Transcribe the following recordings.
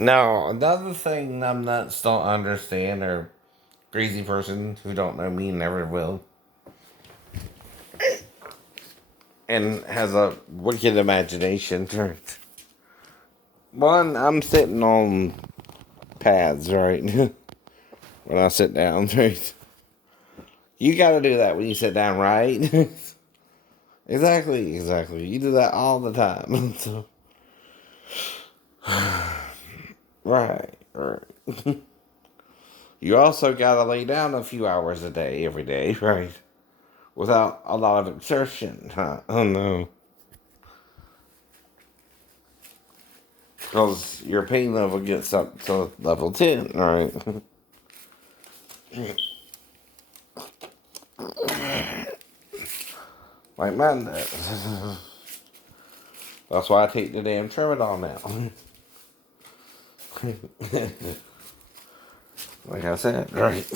Now, another thing I'm nuts don't understand, or crazy person who don't know me never will, and has a wicked imagination. One, I'm sitting on pads, right? When I sit down, right? You gotta do that when you sit down, right? Exactly. You do that all the time. So, right. You also gotta lay down a few hours a day, every day, right? Without a lot of exertion, huh? Oh no. Because your pain level gets up to level 10, right? Like mine does. That's why I take the damn Tramadol now. Like I said, right?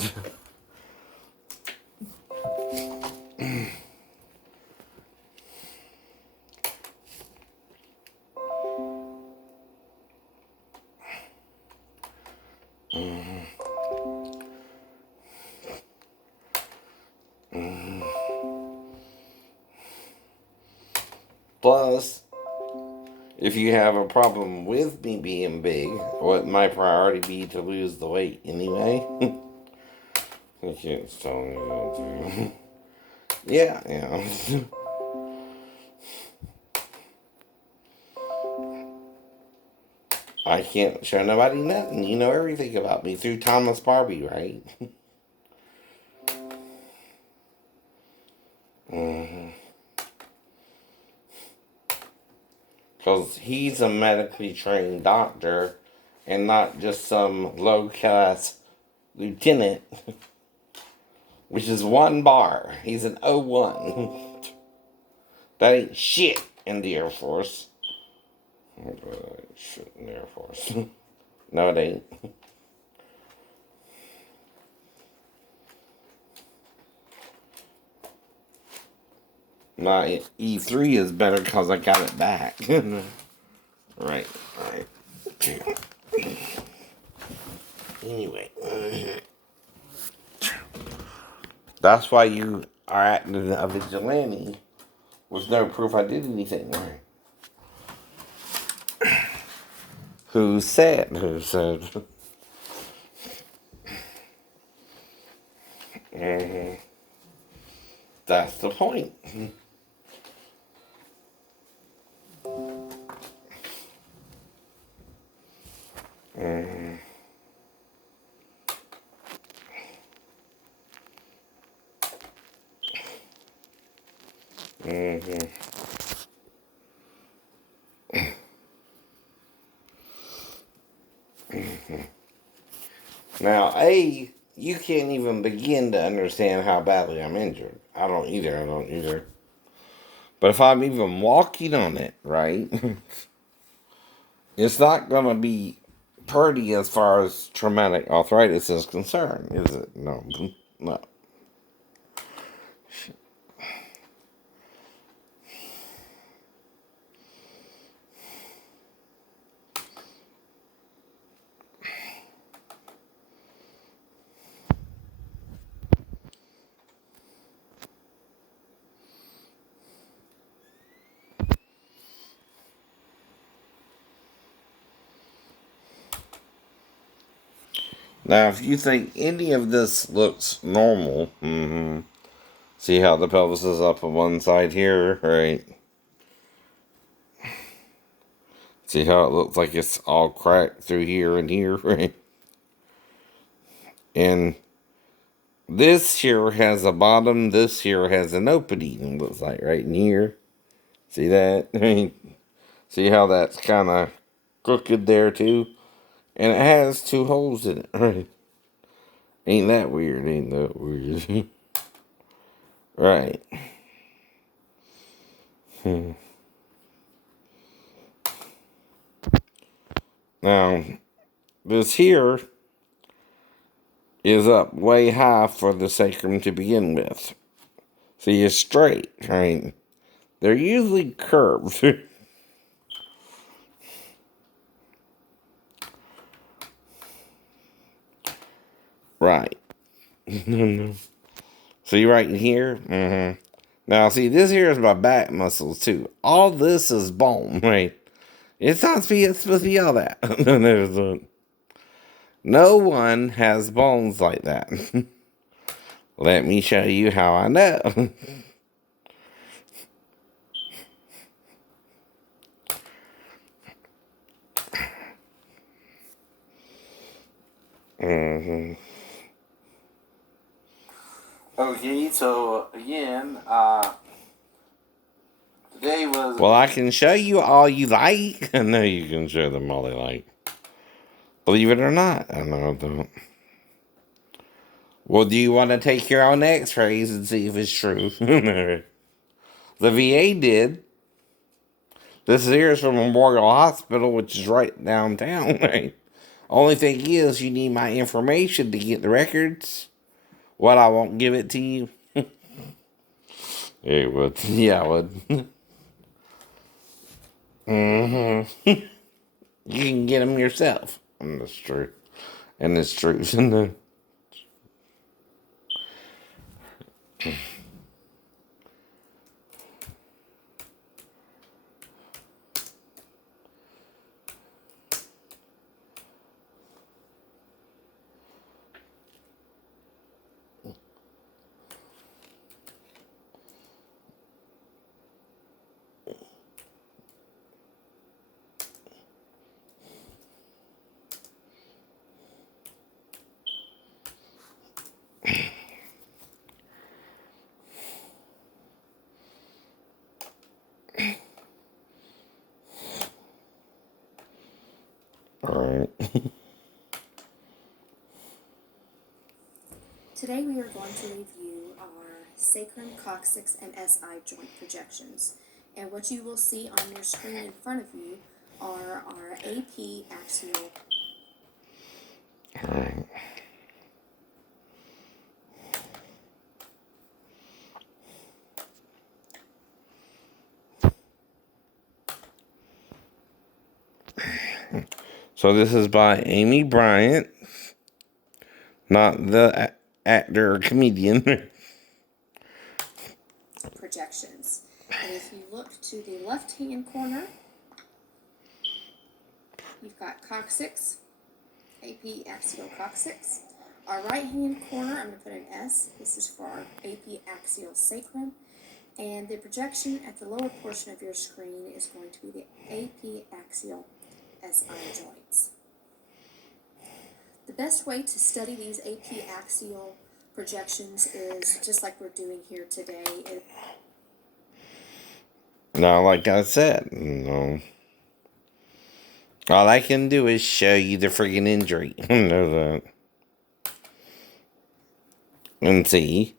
Plus, if you have a problem with me being big, what my priority be to lose the weight anyway? I can't tell me what to do. Yeah. I can't show nobody nothing. You know everything about me through Thomas Barbie, right? Because he's a medically trained doctor and not just some low class lieutenant, which is one bar. He's an O1. That ain't shit in the Air Force. Shit in the Air Force. No, it ain't. My E3 is better because I got it back. Right. Anyway. That's why you are acting a vigilante with no proof I did anything right. Who said? Mhm. That's the point. Mhm. Mhm. Now, you can't even begin to understand how badly I'm injured. I don't either. But if I'm even walking on it, right, it's not going to be pretty as far as traumatic arthritis is concerned, is it? No. Now, if you think any of this looks normal, see how the pelvis is up on one side here, right? See how it looks like it's all cracked through here and here, right? And this here has a bottom, this here has an opening, it looks like, right in here. See that? See how that's kind of crooked there, too? And it has two holes in it, right? Ain't that weird? Ain't that weird? Right. Now, this here is up way high for the sacrum to begin with. See, it's straight, right? They're usually curved. Right. See right in here? Now, see, this here is my back muscles, too. All this is bone, right? It's not supposed to be all that. No one has bones like that. Let me show you how I know. Okay, so again, today was. Well, I can show you all you like. I know you can show them all they like. Believe it or not, I know I don't. Well, do you want to take your own X-rays and see if it's true? The VA did. This here is from Memorial Hospital, which is right downtown. Right? Only thing is, you need my information to get the records. What, I won't give it to you? It would. Yeah, I would. You can get them yourself. And that's true. And it's true. Alright. Today we are going to review our sacrum, coccyx, and SI joint projections. And what you will see on your screen in front of you are our AP axial. Alright. So this is by Amy Bryant, not the actor or comedian. Projections. And if you look to the left-hand corner, you've got coccyx, AP axial coccyx. Our right-hand corner, I'm going to put an S. This is for our AP axial sacrum. And the projection at the lower portion of your screen is going to be the AP axial SI joints. The best way to study these AP axial projections is just like we're doing here today. Now, like I said, all I can do is show you the freaking injury. And see,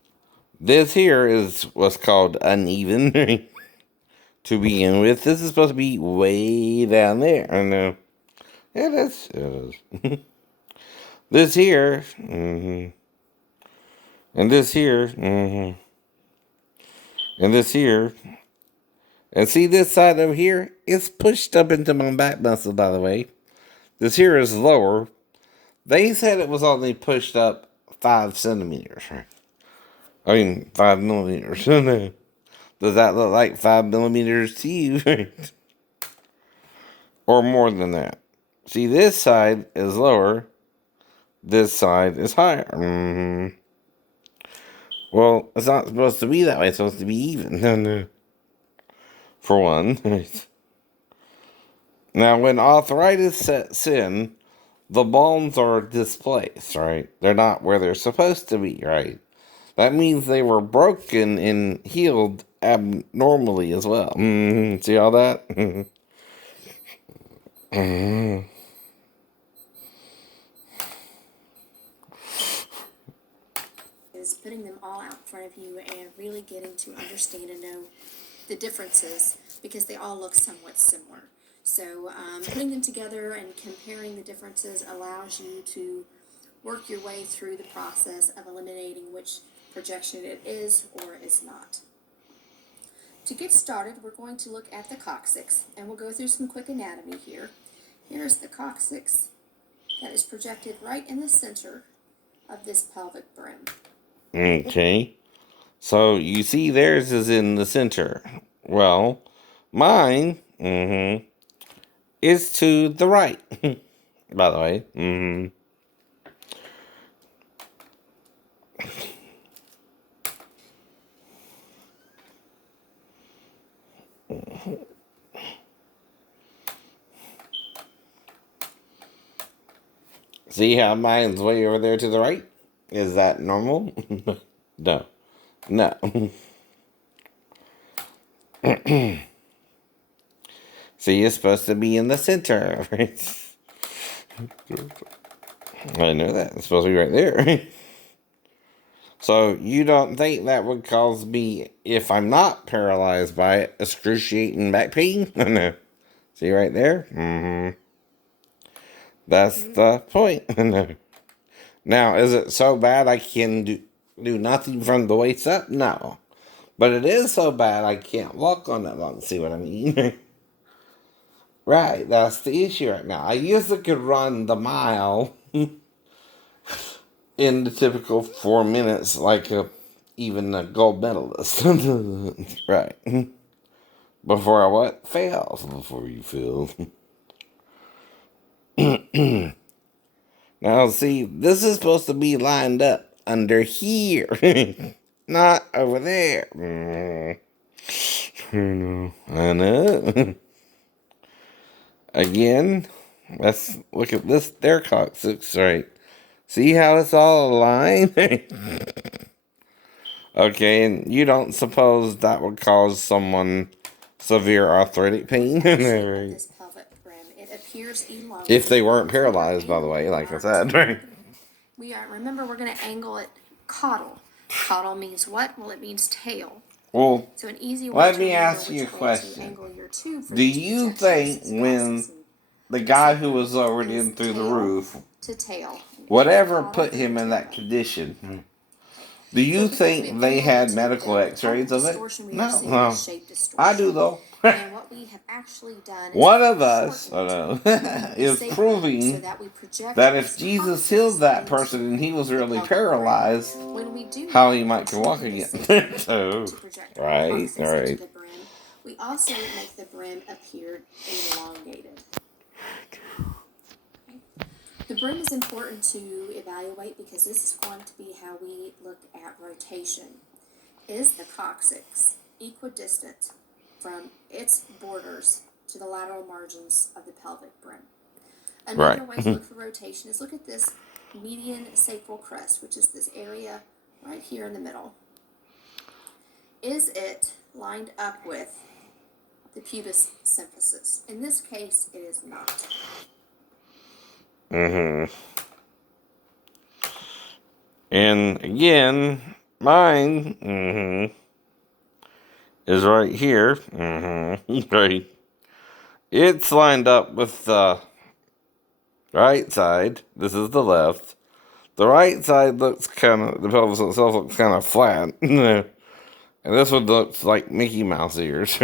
this here is what's called uneven to begin with. This is supposed to be way down there. I know. It is. It is. This here, and this here, and this here. And see this side over here? It's pushed up into my back muscle, by the way. This here is lower. They said it was only pushed up 5 centimeters. I mean, 5 millimeters. Does that look like 5 millimeters to you? Or more than that? See, this side is lower. This side is higher. Well, it's not supposed to be that way. It's supposed to be even. For one. Now, when arthritis sets in, the bones are displaced, right? They're not where they're supposed to be, right? That means they were broken and healed abnormally as well. See all that? Is putting them all out in front of you and really getting to understand and know the differences because they all look somewhat similar. So putting them together and comparing the differences allows you to work your way through the process of eliminating which projection it is or is not. To get started, we're going to look at the coccyx, and we'll go through some quick anatomy here. Here's the coccyx that is projected right in the center of this pelvic brim. Okay. So you see theirs is in the center. Well, mine is to the right. By the way. See how mine's way over there to the right? Is that normal? No. No. See, it's supposed to be in the center. I know that. It's supposed to be right there. So you don't think that would cause me, if I'm not paralyzed by it, excruciating back pain? No. See right there? That's the point. No. Now, is it so bad I can do nothing from the waist up? No. But it is so bad I can't walk on that long. See what I mean? Right, that's the issue right now. I usually could run the mile in the typical 4 minutes like even a gold medalist. Right. Before I what? Fail. Before you fail. Now, see, this is supposed to be lined up under here, not over there. I know. Again, let's look at this. Their coccyx, right? See how it's all aligned? Okay, and you don't suppose that would cause someone severe arthritic pain? This pelvic brim, it appears elongated. If they weren't paralyzed, by the way, like I said. Remember, we're going to angle it caudal. Caudal means what? Well, it means tail. Well, so an easy way let me ask you a question. Do you think when the guy who was lowered in through the roof, whatever put him in that condition, do you think they had medical x-rays of it? No. I do, though. And what we have actually done is one of us is proving that if Jesus healed that person and he was really paralyzed, how he might can walk again. So, right. We also make the brim appear elongated. The brim is important to evaluate because this is going to be how we look at rotation. Is the coccyx equidistant from its borders to the lateral margins of the pelvic brim? Another way to look for rotation is look at this median sacral crest, which is this area right here in the middle. Is it lined up with the pubis symphysis? In this case, it is not. And again, mine is right here. Right. It's lined up with the right side. This is the left. The right side looks the pelvis itself looks kind of flat. And this one looks like Mickey Mouse ears.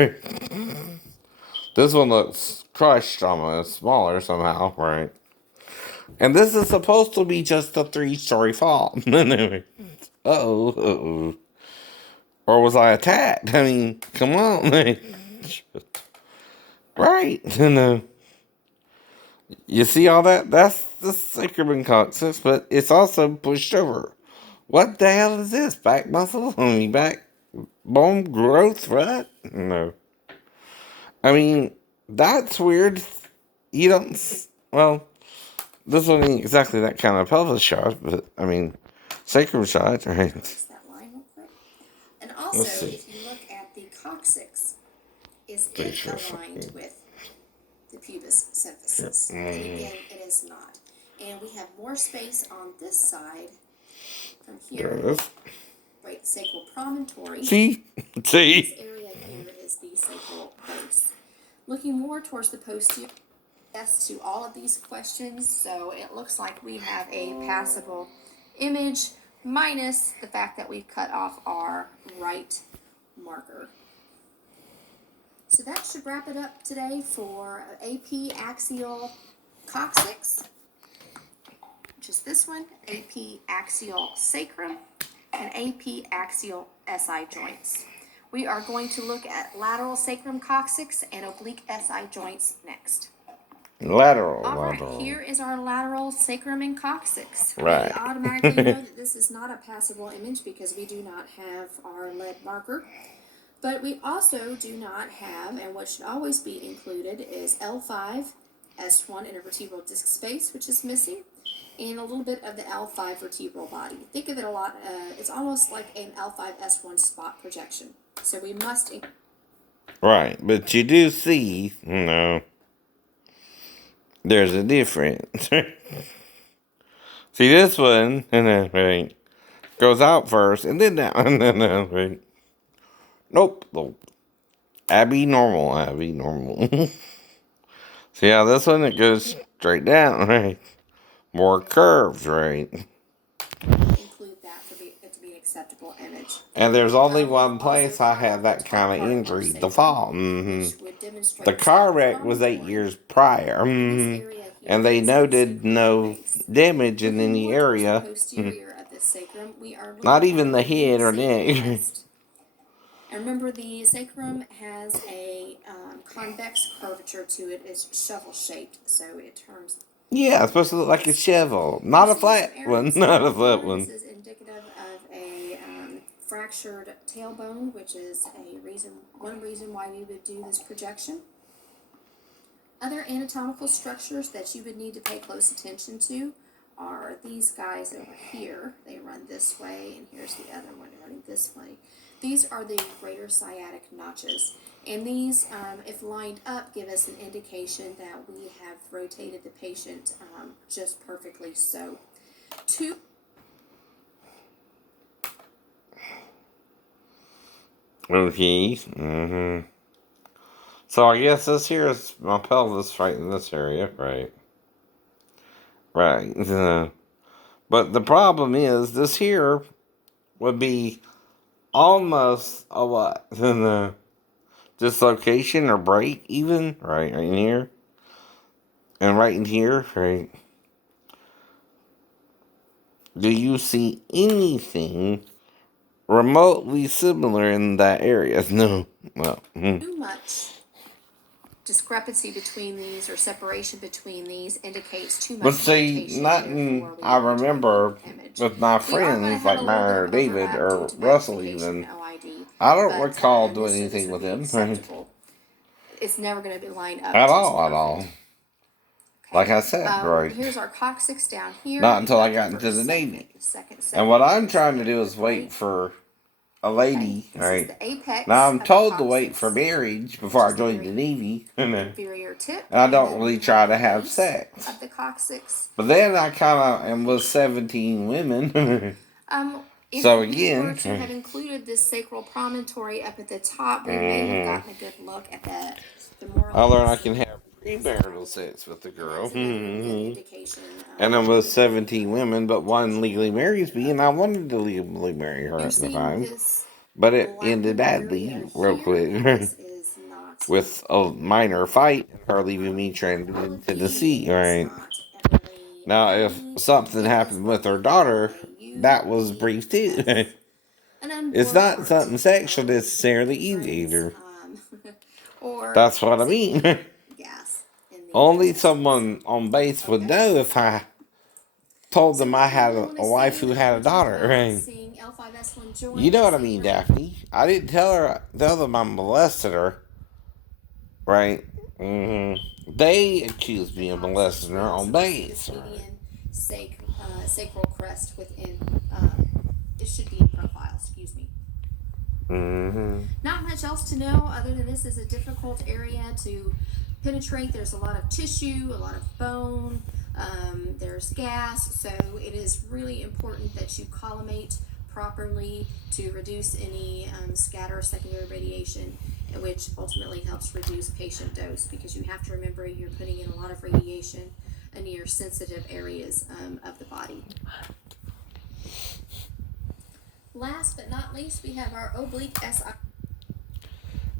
This one looks crushed almost, smaller somehow, right? And this is supposed to be just a 3-story fall. Uh-oh. Or was I attacked? I mean, come on. Right. You see all that? That's the sacrum and coccyx, but it's also pushed over. What the hell is this? Back muscle? I mean, back bone growth, right? No. I mean, that's weird. You don't... Well, this wasn't exactly that kind of pelvis shot, but, I mean, sacrum shot, right? That line real quick. And also, if you look at the coccyx, is it aligned with the pubis symphysis? And again, it is not. And we have more space on this side from here. There it is. Right, sacral promontory. See? This area here is the sacral base. Looking more towards the posterior, yes to all of these questions, so it looks like we have a passable image minus the fact that we've cut off our right marker. So that should wrap it up today for AP axial coccyx, which is this one, AP axial sacrum and AP axial SI joints. We are going to look at lateral sacrum coccyx and oblique SI joints next. Lateral. All right, here is our lateral sacrum and coccyx. Right. We automatically know that this is not a passable image because we do not have our lead marker. But we also do not have, and what should always be included is L5, S1 intervertebral disc space, which is missing, and a little bit of the L5 vertebral body. Think of it a lot, it's almost like an L5, S1 spot projection. So we must... Right, but you do see, there's a difference. See, this one, right, goes out first, and then down, right. Nope. Abby normal. See how this one, it goes straight down, right? More curves, right? Include that for it to be an acceptable image. And there's only one place I had that kind of injury, the fall. The car wreck was 8 years prior. And they noted no damage in any area. Not even the head or neck. And remember, the sacrum has a convex curvature to it. It's shovel-shaped, so it turns... Yeah, it's supposed to look like a shovel. Not a flat one. Not a flat one. This is indicative of a fractured tailbone, which is one reason why we would do this projection. Other anatomical structures that you would need to pay close attention to are these guys over here. They run this way, and here's the other one running this way. These are the greater sciatic notches. And these, if lined up, give us an indication that we have rotated the patient just perfectly so. Okay. So I guess this here is my pelvis right in this area, right? Right. But the problem is this here would be almost a what? Dislocation or break even, right in here. And right in here, right? Do you see anything remotely similar in that area? No. Well, Too much discrepancy between these or separation between these indicates too much. But see, nothing I remember with my friends like Mary or David or Russell even. I don't recall doing anything with him. It's never going to be lined up at all. Okay. Like I said, right. Here's our coccyx down here. Not until I got into the Navy. And what I'm trying to do is wait for a lady, right? Now I'm told to wait for marriage before I join the Navy. And I don't really try to have sex. Of the coccyx. But then I kind of was 17 women. So again, if we were to have included this sacral promontory up at the top, we may have gotten a good look at the more. I learned I can have premarital sex with the girl. And I was 17 women, but one legally marries me, and I wanted to legally marry her at the time. But it ended badly real quick. With a minor fight, her leaving me stranded in Tennessee, right? Now, if something happened with her daughter, that was brief too. It's not something sexual necessarily either. That's what I mean. Only someone on base would know if I told them I had a wife who had a daughter. Right? You know what I mean, Daphne. I didn't tell them I molested her. Right? They accused me of molesting her on base. Sacral crest within, it should be in profile, excuse me. Not much else to know other than this is a difficult area to penetrate. There's a lot of tissue, a lot of bone, there's gas, so it is really important that you collimate properly to reduce any scatter or secondary radiation, which ultimately helps reduce patient dose, because you have to remember you're putting in a lot of radiation near sensitive areas of the body. Last but not least, we have our oblique SI.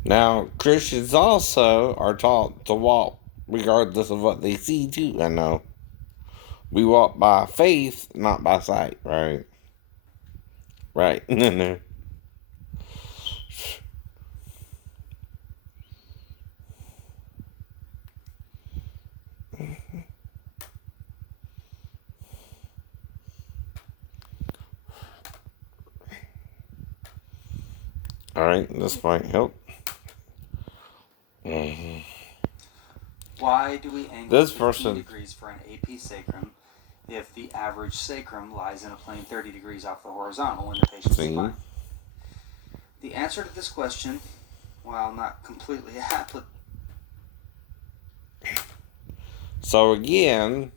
Now, Christians also are taught to walk regardless of what they see too, I know. We walk by faith, not by sight, right? Right. Alright, this might help. Why do we angle This 15 person, degrees for an AP sacrum if the average sacrum lies in a plane 30 degrees off the horizontal in the patient's spine? The answer to this question, while not completely applicable. so again,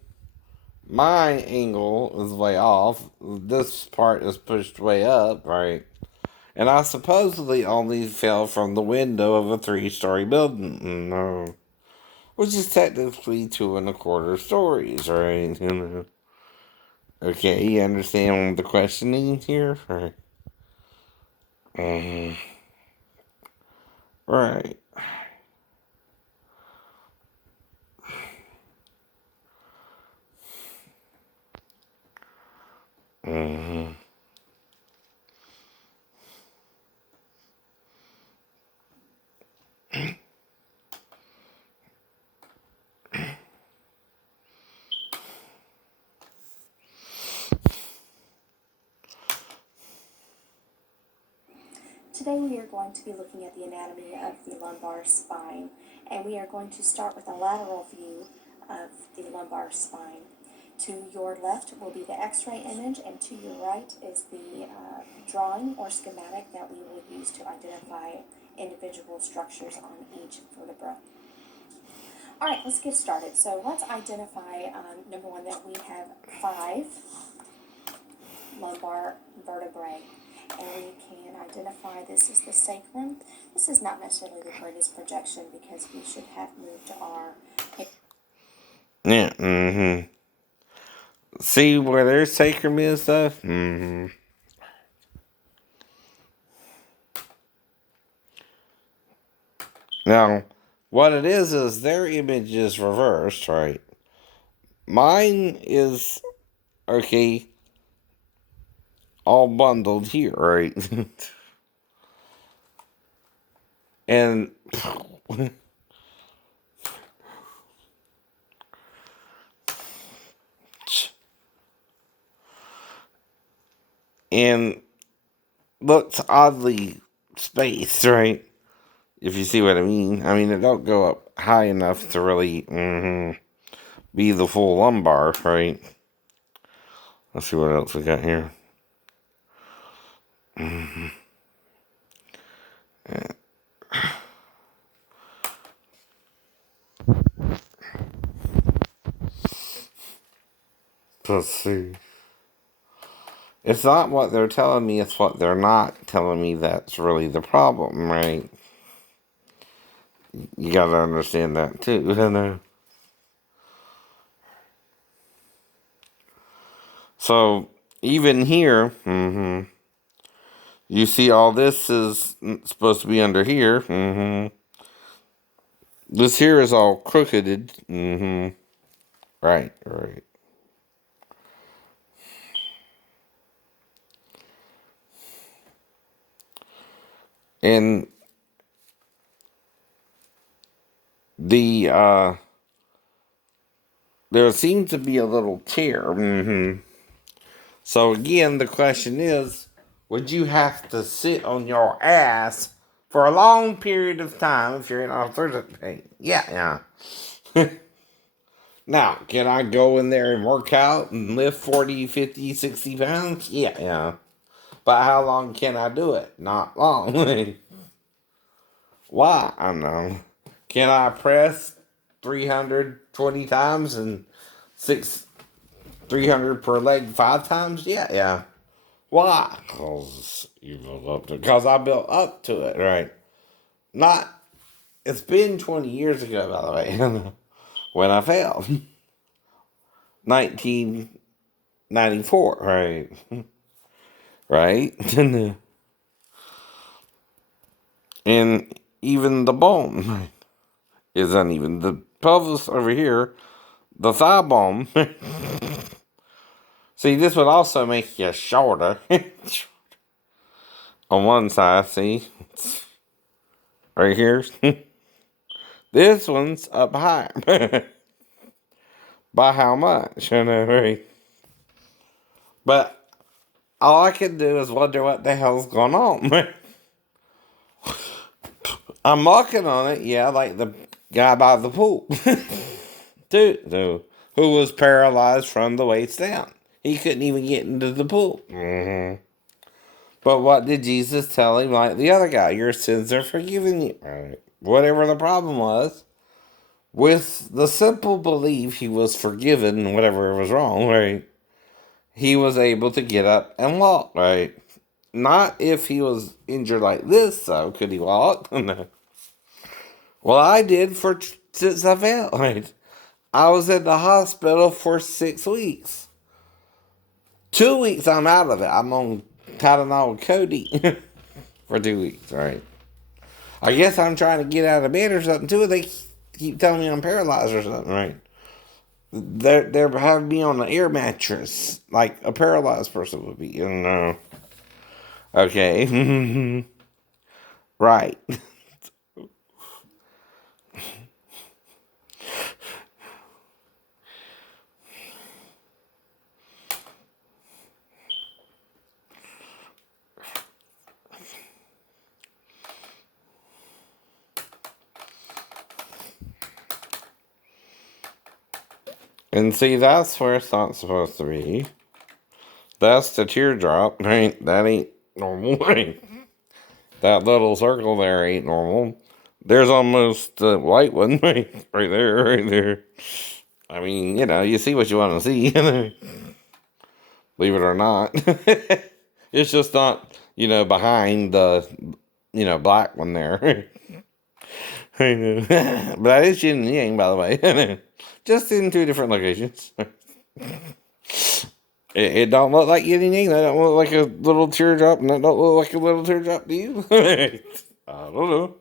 my angle is way off. This part is pushed way up, right? And I supposedly only fell from the window of a 3-story building. No. Which is technically 2.25 stories, right? Okay, you understand the questioning here? Right. Right. Today we are going to be looking at the anatomy of the lumbar spine, and we are going to start with a lateral view of the lumbar spine. To your left will be the x-ray image, and to your right is the drawing or schematic that we will use to identify individual structures on each vertebra. All right, let's get started. So let's identify, number one, that we have 5 lumbar vertebrae. And we can identify this as the sacrum. This is not necessarily the greatest projection because we should have moved our... Yeah, See where their sacrum is, though? Now, what it is their image is reversed, right? Mine is, okay, all bundled here, right? And and looks oddly spaced, right? If you see what I mean. I mean, it don't go up high enough to really be the full lumbar, right? Let's see what else we got here. Let's see. It's not what they're telling me, it's what they're not telling me that's really the problem, right? You gotta understand that too. So, even here, you see all this is supposed to be under here. This here is all crooked. Right, right. And the there seems to be a little tear. So again, the question is, would you have to sit on your ass for a long period of time if you're in arthritic pain? Yeah. Now, can I go in there and work out and lift 40, 50, 60 pounds? Yeah. But how long can I do it? Not long. Why? I don't know. Can I press 320 times and 300 per leg 5 times? Yeah. Why? Because you built up to. Because I built up to it, right? Not. It's been 20 years ago, by the way, when I failed. 1994, right? Right? And even the bone is uneven. The pelvis over here, the thigh bone See, this would also make you shorter. On one side, see? Right here. This one's up high. By how much? You know, right? But all I can do is wonder what the hell's going on. I'm walking on it, yeah, like the guy by the pool. Dude, who was paralyzed from the waist down. He couldn't even get into the pool. Mm-hmm. But what did Jesus tell him like the other guy? Your sins are forgiven you. Right. Whatever the problem was, with the simple belief he was forgiven, whatever was wrong, right? He was able to get up and walk, right? Not if he was injured like this, though. Could he walk? No. Well, I did since I fell, right? I was in the hospital for 6 weeks. 2 weeks I'm out of it. I'm on Tylenol and codeine for 2 weeks, right? I guess I'm trying to get out of bed or something too. They keep telling me I'm paralyzed or something, right? They're having me on an air mattress like a paralyzed person would be. Okay. Right. And see, that's where it's not supposed to be. That's the teardrop. That ain't normal. That little circle there ain't normal. There's almost a white one right there, right there. I mean, you see what you want to see. Believe it or not. It's just not, behind the, black one there. But that is yin and yang, by the way. Just in 2 different locations. It don't look like yin and yang. That don't look like a little teardrop. And that don't look like a little teardrop to you. I don't know.